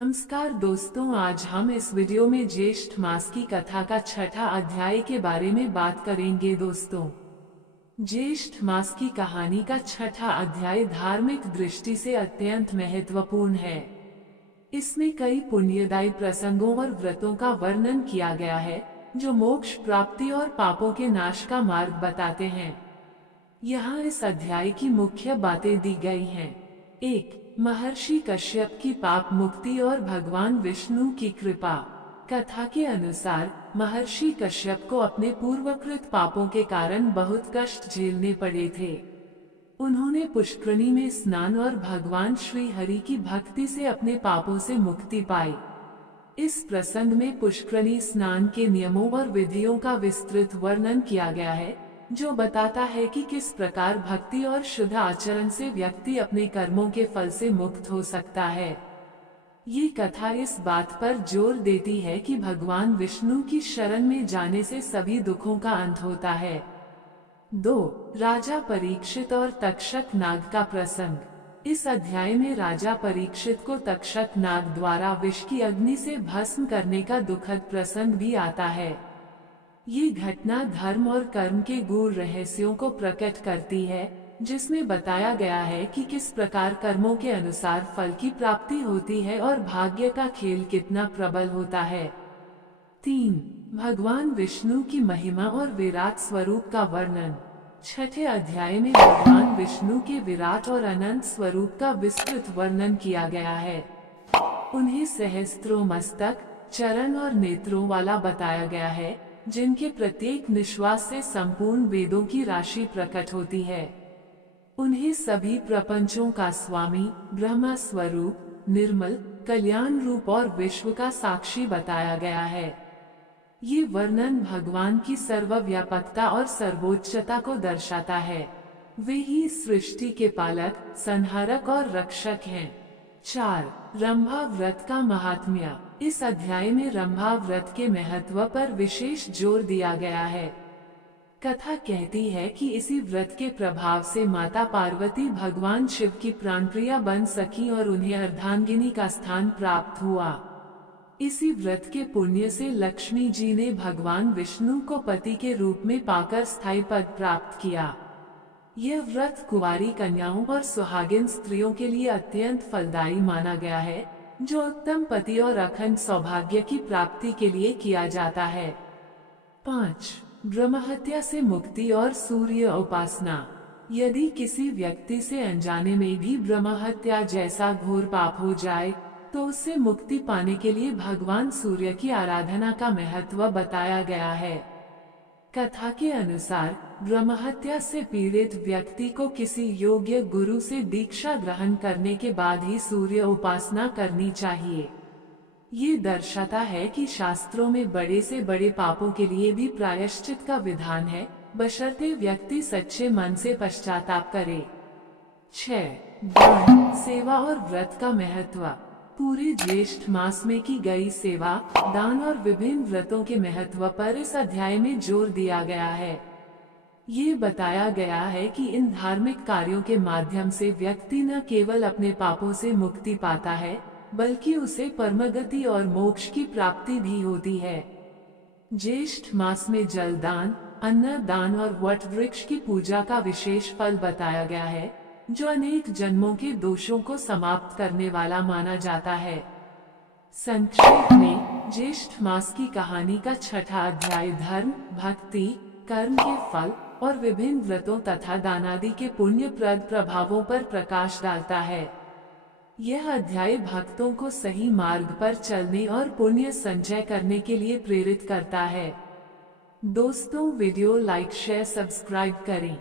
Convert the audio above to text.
नमस्कार दोस्तों, आज हम इस वीडियो में ज्येष्ठ मास की कथा का छठा अध्याय के बारे में बात करेंगे। दोस्तों, ज्येष्ठ मास की कहानी का छठा अध्याय धार्मिक दृष्टि से अत्यंत महत्वपूर्ण है। इसमें कई पुण्यदायी प्रसंगों और व्रतों का वर्णन किया गया है जो मोक्ष प्राप्ति और पापों के नाश का मार्ग बताते हैं। यहाँ इस अध्याय की मुख्य बातें दी गई हैं। 1. महर्षि कश्यप की पाप मुक्ति और भगवान विष्णु की कृपा। कथा के अनुसार महर्षि कश्यप को अपने पूर्वकृत पापों के कारण बहुत कष्ट झेलने पड़े थे। उन्होंने पुष्करणी में स्नान और भगवान श्री हरि की भक्ति से अपने पापों से मुक्ति पाई। इस प्रसंग में पुष्करणी स्नान के नियमों और विधियों का विस्तृत वर्णन किया गया है, जो बताता है कि किस प्रकार भक्ति और शुद्ध आचरण से व्यक्ति अपने कर्मों के फल से मुक्त हो सकता है। ये कथा इस बात पर जोर देती है कि भगवान विष्णु की शरण में जाने से सभी दुखों का अंत होता है। 2. राजा परीक्षित और तक्षक नाग का प्रसंग। इस अध्याय में राजा परीक्षित को तक्षक नाग द्वारा विष की अग्नि से भस्म करने का दुखद प्रसंग भी आता है। ये घटना धर्म और कर्म के गूढ़ रहस्यों को प्रकट करती है, जिसमें बताया गया है कि किस प्रकार कर्मों के अनुसार फल की प्राप्ति होती है और भाग्य का खेल कितना प्रबल होता है। 3. भगवान विष्णु की महिमा और विराट स्वरूप का वर्णन। छठे अध्याय में भगवान विष्णु के विराट और अनंत स्वरूप का विस्तृत वर्णन किया गया है। उन्हें सहस्त्रों मस्तक, चरण और नेत्रों वाला बताया गया है, जिनके प्रत्येक निश्वास से संपूर्ण वेदों की राशि प्रकट होती है। उन्हें सभी प्रपंचों का स्वामी, ब्रह्म स्वरूप, निर्मल, कल्याण रूप और विश्व का साक्षी बताया गया है। ये वर्णन भगवान की सर्वव्यापकता और सर्वोच्चता को दर्शाता है। वे ही सृष्टि के पालक, संहारक और रक्षक हैं। 4. रंभा व्रत का महात्म्य। इस अध्याय में रंभा व्रत के महत्व पर विशेष जोर दिया गया है। कथा कहती है कि इसी व्रत के प्रभाव से माता पार्वती भगवान शिव की प्राणप्रिया बन सकी और उन्हें अर्धांगिनी का स्थान प्राप्त हुआ। इसी व्रत के पुण्य से लक्ष्मी जी ने भगवान विष्णु को पति के रूप में पाकर स्थायी पद प्राप्त किया। यह व्रत कुंवारी कन्याओं और सुहागिन स्त्रियों के लिए अत्यंत फलदायी माना गया है, जो उत्तम पति और अखंड सौभाग्य की प्राप्ति के लिए किया जाता है। 5. ब्रह्महत्या से मुक्ति और सूर्य उपासना। यदि किसी व्यक्ति से अनजाने में भी ब्रह्महत्या जैसा घोर पाप हो जाए, तो उससे मुक्ति पाने के लिए भगवान सूर्य की आराधना का महत्व बताया गया है। कथा के अनुसार ब्रह्महत्या से पीड़ित व्यक्ति को किसी योग्य गुरु से दीक्षा ग्रहण करने के बाद ही सूर्य उपासना करनी चाहिए। ये दर्शाता है कि शास्त्रों में बड़े से बड़े पापों के लिए भी प्रायश्चित का विधान है, बशर्ते व्यक्ति सच्चे मन से पश्चाताप करे। 6. दान, सेवा और व्रत का महत्व। पूरे ज्येष्ठ मास में की गई सेवा, दान और विभिन्न व्रतों के महत्व पर इस अध्याय में जोर दिया गया है। ये बताया गया है कि इन धार्मिक कार्यों के माध्यम से व्यक्ति न केवल अपने पापों से मुक्ति पाता है, बल्कि उसे परमगति और मोक्ष की प्राप्ति भी होती है। ज्येष्ठ मास में जल दान, अन्न दान और वट वृक्ष की पूजा का विशेष फल बताया गया है, जो अनेक जन्मों के दोषों को समाप्त करने वाला माना जाता है। संक्षेप में, ज्येष्ठ मास की कहानी का छठा अध्याय धर्म, भक्ति, कर्म के फल और विभिन्न व्रतों तथा दानादि के पुण्यप्रद प्रभावों पर प्रकाश डालता है। यह अध्याय भक्तों को सही मार्ग पर चलने और पुण्य संचय करने के लिए प्रेरित करता है। दोस्तों, वीडियो लाइक, शेयर, सब्सक्राइब करें।